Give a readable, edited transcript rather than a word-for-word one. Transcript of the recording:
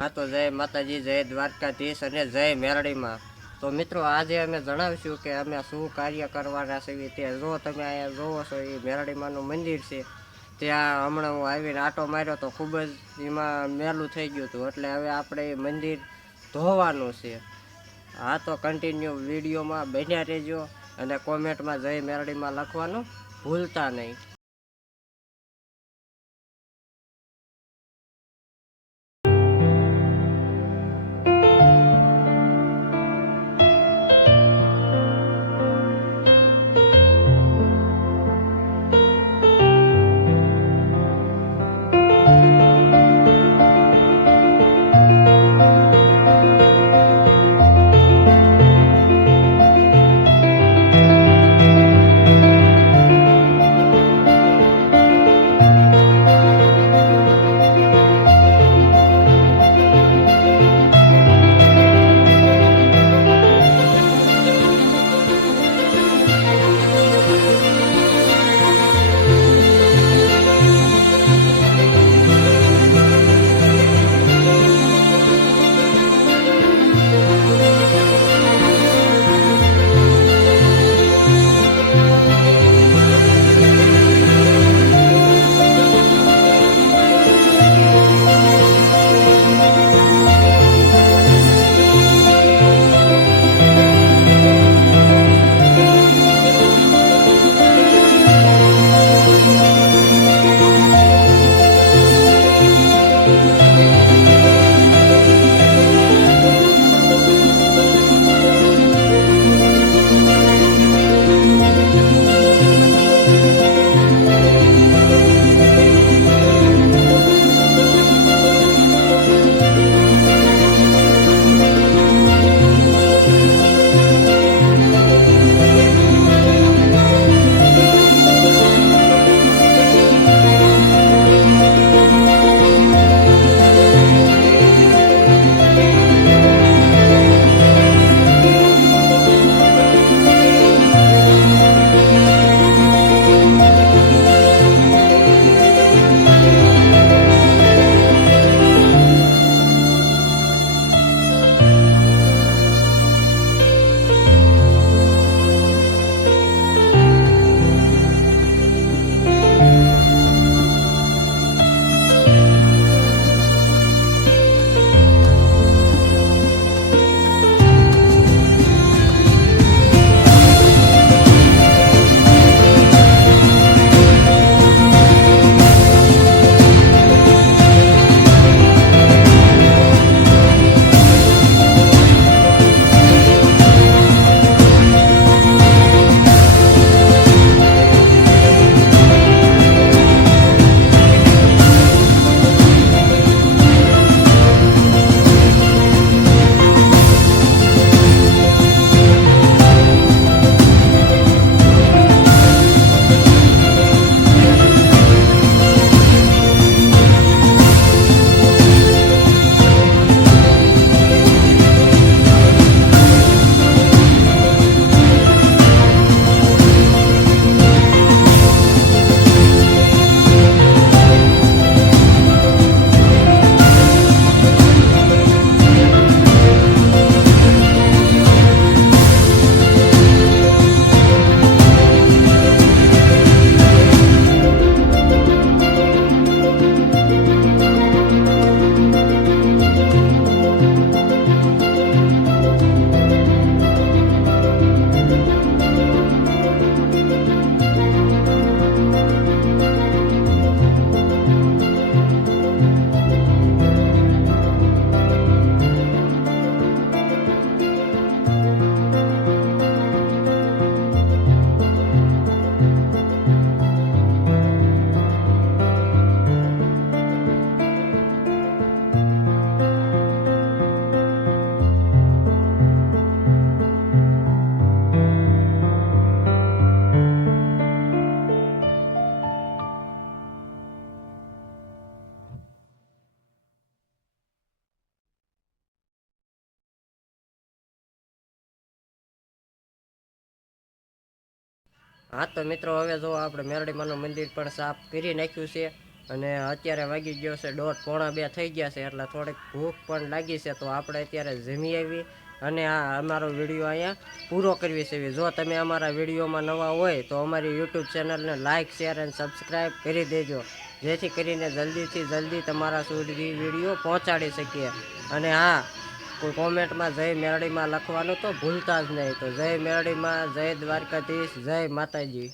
હા તો જય માતાજી, જય દ્વારકાધીશ અને જય મેરડીમાં. તો મિત્રો આજે અમે જણાવીશું કે અમે શું કાર્ય કરવાના છીએ. તે જો તમે અહીંયા જોવો છો એ મેરડીમાંનું મંદિર છે. ત્યાં હમણાં હું આવીને આટો માર્યો તો ખૂબ જ એમાં મેલું થઈ ગયું હતું. એટલે હવે આપણે એ મંદિર ધોવાનું છે. હા તો કન્ટિન્યુ વિડીયોમાં બન્યા રહેજો અને કોમેન્ટમાં જય મેરડીમાં લખવાનું ભૂલતા નહીં. હા તો મિત્રો હવે જો આપણે મેરડીમાનું મંદિર પણ સાફ કરી નાખ્યું છે. અને અત્યારે વાગી ગયો છે 1:30 થઈ ગયા છે, એટલે થોડીક ભૂખ પણ લાગી છે. તો આપણે અત્યારે જમી આવી અને આ અમારો વિડીયો અહીંયા પૂરો કરવી છે. જો તમે અમારા વિડીયોમાં નવા હોય તો અમારી યુટ્યુબ ચેનલને લાઇક, શેર અને સબસ્ક્રાઈબ કરી દેજો, જેથી કરીને જલ્દીથી જલ્દી તમારા સુધી વિડીયો પહોંચાડી શકીએ. અને હા, કોઈ કોમેન્ટમાં જય મેરડીમાં લખવાનું તો ભૂલતા જ નહીં. તો જય મેરડીમાં, જય દ્વારકાધીશ, જય માતાજી.